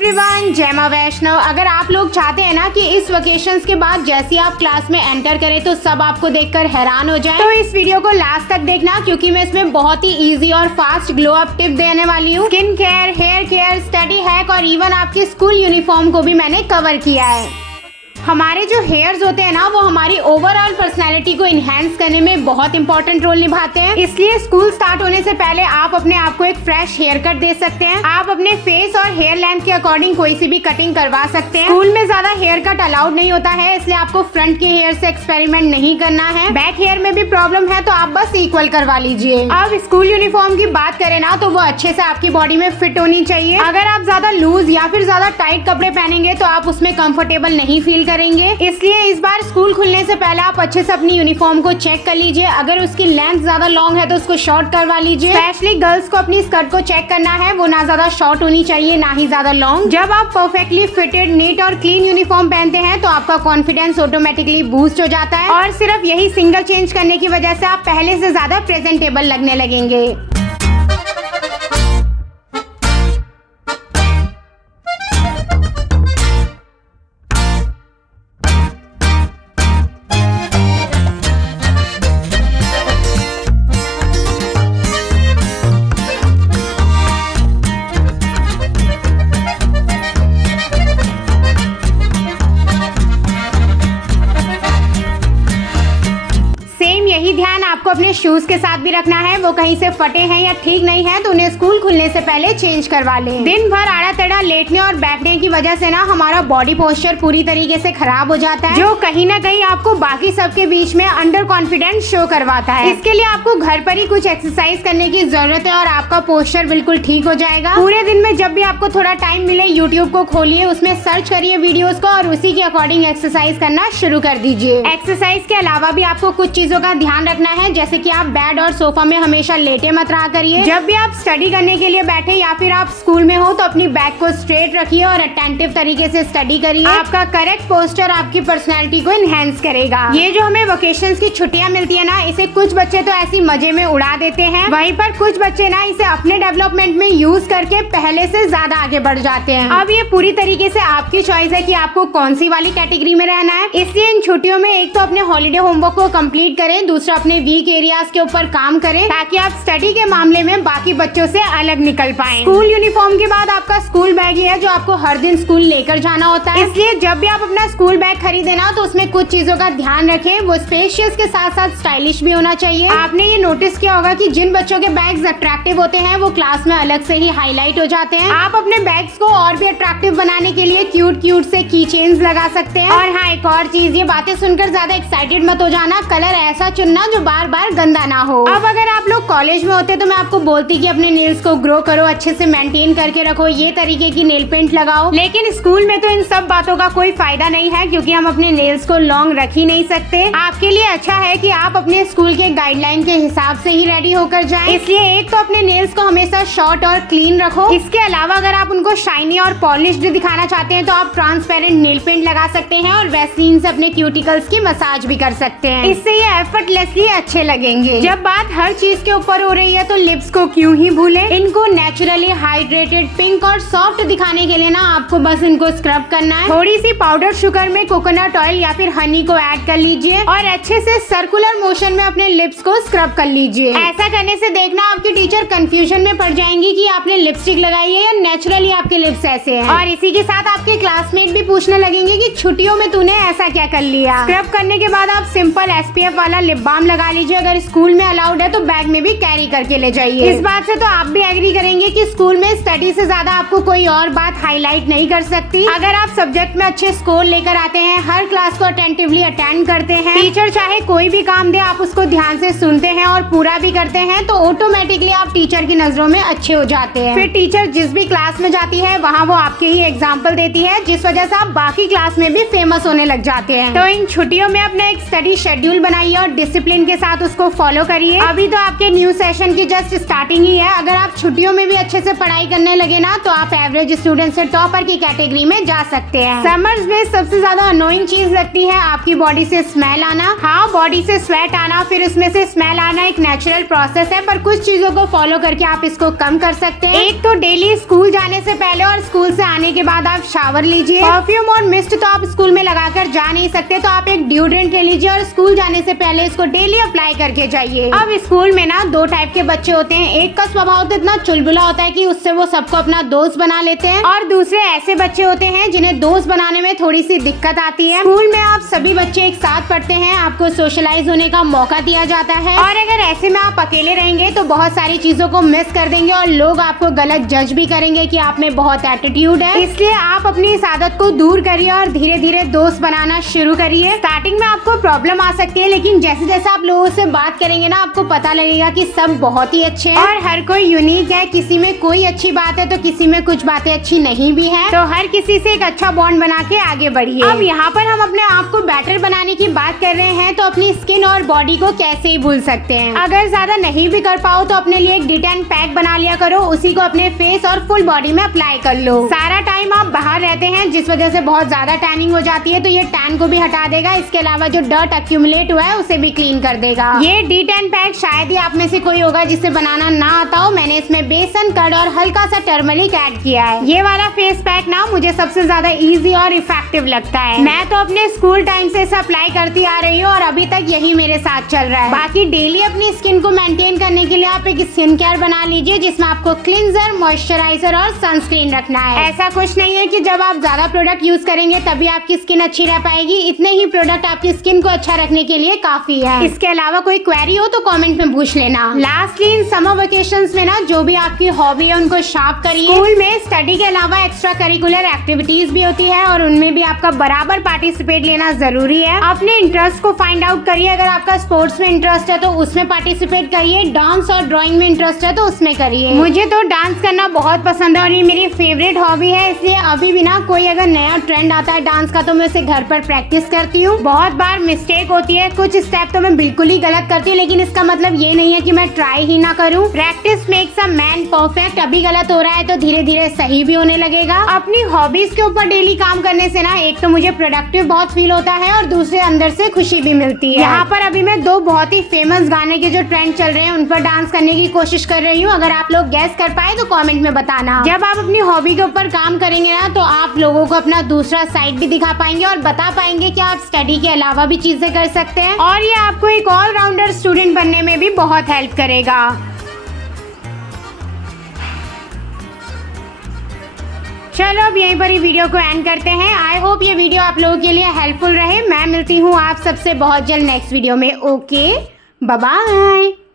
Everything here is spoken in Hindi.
एवरीवन, जय मां वैष्णव। अगर आप लोग चाहते हैं ना कि इस वेकेशंस के बाद जैसे आप क्लास में एंटर करें तो सब आपको देखकर हैरान हो जाएं, तो इस वीडियो को लास्ट तक देखना, क्योंकि मैं इसमें बहुत ही इजी और फास्ट ग्लो अप टिप देने वाली हूँ। Skin care, hair care, study hack और इवन आपकी स्कूल यूनिफॉर्म को भी मैंने कवर किया है। हमारे जो हेयर्स होते हैं ना, वो हमारी ओवरऑल पर्सनैलिटी को इनहेंस करने में बहुत इंपॉर्टेंट रोल निभाते हैं। इसलिए स्कूल स्टार्ट होने से पहले आप अपने आप को एक फ्रेश हेयर कट दे सकते हैं। आप अपने फेस और हेयर लेंथ के अकॉर्डिंग कोई सी भी कटिंग करवा सकते हैं। स्कूल में ज्यादा हेयर कट अलाउड नहीं होता है, इसलिए आपको फ्रंट के हेयर से एक्सपेरिमेंट नहीं करना है। बैक हेयर में भी प्रॉब्लम है तो आप बस इक्वल करवा लीजिए। अब स्कूल यूनिफॉर्म की बात करें ना, तो वो अच्छे से आपकी बॉडी में फिट होनी चाहिए। अगर आप ज्यादा लूज या फिर ज्यादा टाइट कपड़े पहनेंगे तो आप उसमें कंफर्टेबल नहीं फील करेंगे। इसलिए इस बार स्कूल खुलने से पहले आप अच्छे से अपनी यूनिफॉर्म को चेक कर लीजिए। अगर उसकी लेंथ ज्यादा लॉन्ग है तो उसको शॉर्ट करवा लीजिए। स्पेशली गर्ल्स को अपनी स्कर्ट को चेक करना है, वो ना ज्यादा शॉर्ट होनी चाहिए ना ही ज्यादा लॉन्ग। जब आप परफेक्टली फिटेड, नीट और क्लीन यूनिफॉर्म पहनते हैं तो आपका कॉन्फिडेंस ऑटोमेटिकली बूस्ट हो जाता है और सिर्फ यही सिंगल चेंज करने की वजह से आप पहले से ज्यादा प्रेजेंटेबल लगने लगेंगे। यही ध्यान आपको अपने शूज के साथ भी रखना है। वो कहीं से फटे हैं या ठीक नहीं है तो उन्हें स्कूल खुलने से पहले चेंज करवा लें। दिन भर आड़ा टेढ़ा लेटने और बैठने की वजह से ना हमारा बॉडी पोस्चर पूरी तरीके से खराब हो जाता है, जो कहीं ना कहीं आपको बाकी सबके बीच में अंडर कॉन्फिडेंस शो करवाता है। इसके लिए आपको घर पर ही कुछ एक्सरसाइज करने की जरूरत है और आपका पोस्चर बिल्कुल ठीक हो जाएगा। पूरे दिन में जब भी आपको थोड़ा टाइम मिले, यूट्यूब को खोलिए, उसमें सर्च करिए वीडियोस को और उसी के अकॉर्डिंग एक्सरसाइज करना शुरू कर दीजिए। एक्सरसाइज के अलावा भी आपको कुछ चीजों का ध्यान रखना है, जैसे कि आप बेड और सोफा में हमेशा लेटे मत रहा करिए। जब भी आप स्टडी करने के लिए बैठे या फिर आप स्कूल में हो तो अपनी बैक को स्ट्रेट रखिए और अटेंटिव तरीके से स्टडी करिए। आपका करेक्ट पोस्चर आपकी पर्सनैलिटी को इनहेंस करेगा। ये जो हमें वेकेशंस की छुट्टियां मिलती है ना, इसे कुछ बच्चे तो ऐसी मजे में उड़ा देते हैं, वहीं पर कुछ बच्चे ना इसे अपने डेवलपमेंट में यूज करके पहले से ज्यादा आगे बढ़ जाते हैं। अब ये पूरी तरीके से आपकी चॉइस है कि आपको कौन सी वाली कैटेगरी में रहना है। इसलिए इन छुट्टियों में एक तो अपने हॉलीडे होमवर्क को कंप्लीट करें, दूसरा अपने वीक एरियाज के ऊपर काम करें ताकि आप स्टडी के मामले में बाकी बच्चों से अलग निकल पाएं। स्कूल यूनिफॉर्म के बाद आपका स्कूल बैग ही है जो आपको हर दिन स्कूल लेकर जाना होता है। इसलिए जब भी आप अपना स्कूल बैग खरीदे ना, तो उसमें कुछ चीजों का ध्यान रखें। वो स्पेशियस के साथ साथ स्टाइलिश भी होना चाहिए। आपने ये नोटिस किया होगा कि जिन बच्चों के बैग्स अट्रैक्टिव होते हैं वो क्लास में अलग से ही हाईलाइट हो जाते हैं। आप अपने बैग्स को और भी अट्रैक्टिव बनाने के लिए क्यूट क्यूट से की चेन्स लगा सकते हैं। और हाँ, एक और चीज, ये बातें सुनकर ज्यादा एक्साइटेड मत हो जाना। कलर ऐसा चुनना जो बार बार गंदा ना हो। अब अगर आप लोग कॉलेज में होते तो मैं आपको बोलती कि अपने नेल्स को ग्रो करो, अच्छे से मेंटेन करके रखो, ये तरीके की नेल पेंट लगाओ। लेकिन स्कूल में तो इन सब बातों का कोई फायदा नहीं है, क्योंकि हम अपने नेल्स को लॉन्ग रख ही नहीं सकते। आपके लिए अच्छा है कि आप अपने स्कूल के गाइडलाइन के हिसाब से ही रेडी होकर जाएं। इसलिए एक तो अपने नेल्स को हमेशा शॉर्ट और क्लीन रखो। इसके अलावा अगर आप उनको शाइनी और पॉलिश्ड दिखाना चाहते हैं तो आप ट्रांसपेरेंट नेल पेंट लगा सकते हैं और वैसलीन से अपने क्यूटिकल्स की मसाज भी कर सकते हैं। इससे ये एफर्टलेसली अच्छे लगेंगे। जब बात हर चीज के ऊपर हो रही है तो लिप्स को क्यों ही भूलें। इनको नेचुरली हाइड्रेटेड, पिंक और सॉफ्ट दिखाने के लिए ना आपको बस इनको स्क्रब करना है। थोड़ी सी पाउडर शुगर में कोकोनट ऑयल या फिर हनी को ऐड कर लीजिए और अच्छे से सर्कुलर मोशन में अपने लिप्स को स्क्रब कर लीजिए। ऐसा करने से देखना आपकी टीचर कंफ्यूजन में पड़ जाएंगी कि आपने लिपस्टिक लगाई है या नेचुरली आपके लिप्स ऐसे हैं। और इसी के साथ आपके क्लासमेट भी पूछने लगेंगे कि छुट्टियों में तूने ऐसा क्या कर लिया। स्क्रब करने के बाद आप सिंपल SPF वाला लिप बाम लगा लीजिए। अगर स्कूल में अलाउड है तो बैग में भी कैरी करके ले जाइए। इस बात से तो आप भी एग्री करेंगे कि स्कूल में स्टडी से ज्यादा आपको कोई और बात हाईलाइट नहीं कर सकती। अगर आप सब्जेक्ट में अच्छे स्कोर लेकर आते हैं, हर क्लास को अटेंटिवली अटेंड करते हैं, टीचर चाहे कोई भी काम दे आप उसको ध्यान से सुनते हैं और पूरा भी करते हैं, तो ऑटोमेटिकली आप टीचर की नजरों में अच्छे हो जाते हैं। फिर टीचर जिस भी क्लास में जाती है वहाँ वो आपके ही एग्जाम्पल देती है, जिस वजह से आप बाकी क्लास में भी फेमस होने लग जाते हैं। तो इन छुट्टियों में अपना एक स्टडी शेड्यूल बनाइए और डिसिप्लिन के साथ उसको फॉलो करिए। अभी तो आपके न्यू सेशन की जस्ट स्टार्टिंग ही है। अगर आप छुट्टियों में भी अच्छे से पढ़ाई करने लगे ना तो आप एवरेज स्टूडेंट से टॉपर की कैटेगरी में जा सकते हैं। समर्स में सबसे ज्यादा अनोइंग चीज लगती है आपकी बॉडी से स्मेल आना। हाँ, बॉडी से स्वेट आना, फिर उसमें से स्मेल आना एक नेचुरल प्रोसेस है, पर कुछ चीजों को फॉलो करके आप इसको कम कर सकते हैं। एक तो डेली स्कूल जाने से पहले और स्कूल से आने के बाद आप शावर लीजिए। परफ्यूम और मिस्ट तो आप स्कूल में लगाकर जा नहीं सकते, तो आप एक डिओड्रेंट ले लीजिए और स्कूल जाने से पहले इसको डेली अप्लाई करके जाइए। अब स्कूल में ना दो टाइप के बच्चे होते हैं। एक का स्वभाव तो इतना चुलबुला होता है कि उससे वो सबको अपना दोस्त बना लेते हैं, और दूसरे ऐसे बच्चे होते हैं जिन्हें दोस्त बनाने में थोड़ी सी दिक्कत आती है। स्कूल में आप सभी बच्चे एक साथ पढ़ते हैं, आपको सोशलाइज होने का मौका दिया जाता है, और अगर ऐसे में आप अकेले रहेंगे तो बहुत सारी चीजों को मिस कर देंगे और लोग आपको गलत जज भी करेंगे कि आप में बहुत एटीट्यूड है। इसलिए आप अपनी इस आदत को दूर करिए और धीरे धीरे दोस्त बनाना शुरू करिए। स्टार्टिंग में आपको प्रॉब्लम आ सकती है, लेकिन जैसे जैसे आप लोगों से बात करेंगे ना आपको पता लगेगा कि सब बहुत ही अच्छे हैं और हर कोई यूनिक है। किसी में कोई अच्छी बात है तो किसी में कुछ बातें अच्छी नहीं भी है, तो हर किसी से एक अच्छा बॉन्ड बना के आगे बढ़िए। अब यहाँ पर हम अपने आप को बेटर बनाने की बात कर रहे हैं, तो अपनी स्किन और बॉडी को कैसे ही भूल सकते हैं। अगर ज्यादा नहीं भी कर पाओ तो अपने लिए एक डिटेन पैक बना लिया करो, उसी को अपने फेस और फुल बॉडी में अप्लाई कर लो। सारा टाइम आप बाहर रहते हैं जिस वजह से बहुत ज्यादा टैनिंग हो जाती है, तो ये टैन को भी हटा देगा। इसके अलावा जो डर्ट एक्यूमुलेट हुआ है उसे भी क्लीन कर देगा। ये D10 पैक शायद ही आप में से कोई होगा जिसे बनाना ना आता हो। मैंने इसमें बेसन, कर्ड और हल्का सा टर्मरिक ऐड किया है। ये वाला फेस पैक ना मुझे सबसे ज्यादा इजी और इफेक्टिव लगता है। मैं तो अपने स्कूल टाइम से इसे अप्लाई करती आ रही हूँ और अभी तक यही मेरे साथ चल रहा है। बाकी डेली अपनी स्किन को मेंटेन करने के लिए आप एक स्किन केयर बना लीजिए जिसमें आपको क्लिंजर, मॉइस्चराइजर और सनस्क्रीन रखना है। ऐसा कुछ नहीं है कि जब आप ज्यादा प्रोडक्ट यूज करेंगे तभी आपकी स्किन अच्छी रह पाएगी। इतने ही प्रोडक्ट आपकी स्किन को अच्छा रखने के लिए काफी है। इसके अलावा कोई क्वेरी हो तो कमेंट में पूछ लेना। लास्टली, इन समर वेकेशंस में ना जो भी आपकी हॉबी है उनको शार्प करिए। स्कूल में स्टडी के अलावा एक्स्ट्रा करिकुलर एक्टिविटीज भी होती है और उनमें भी आपका बराबर पार्टिसिपेट लेना जरूरी है। अपने इंटरेस्ट को फाइंड आउट करिए। अगर आपका स्पोर्ट्स में इंटरेस्ट है तो उसमें पार्टिसिपेट करिए। डांस और ड्राइंग में इंटरेस्ट है तो उसमें करिए। मुझे तो डांस करना बहुत पसंद है और ये मेरी फेवरेट हॉबी है, इसलिए अभी भी ना कोई अगर नया ट्रेंड आता है डांस का तो मैं उसे घर पर प्रैक्टिस करती हूँ। बहुत बार मिस्टेक होती है, कुछ स्टेप तो मैं बिल्कुल ही गलत करती हूँ, लेकिन इसका मतलब ये नहीं है कि मैं ट्राई ही ना करूँ। Practice makes a man perfect. अभी गलत हो रहा है तो धीरे धीरे सही भी होने लगेगा। अपनी हॉबीज के ऊपर डेली काम करने से ना एक तो मुझे प्रोडक्टिव बहुत फील होता है और दूसरे अंदर से खुशी भी मिलती है। यहाँ पर अभी मैं दो बहुत ही फेमस गाने के जो ट्रेंड चल रहे हैं उन पर डांस करने की कोशिश कर रही हूँ। अगर आप लोग गैस कर पाए तो कमेंट में बताना। जब आप अपनी हॉबी के ऊपर काम करेंगे ना तो आप लोगों को अपना दूसरा साइड भी दिखा पाएंगे और बता पाएंगे कि आप स्टडी के अलावा भी चीजें कर सकते हैं, और ये आपको एक ऑलराउंडर स्टूडेंट बनने में भी बहुत हेल्प करेगा। चलो अब यहीं पर ही वीडियो को एंड करते हैं। आई होप ये वीडियो आप लोगों के लिए हेल्पफुल रहे। मैं मिलती हूँ आप सबसे बहुत जल्द नेक्स्ट वीडियो में। Okay, bye bye.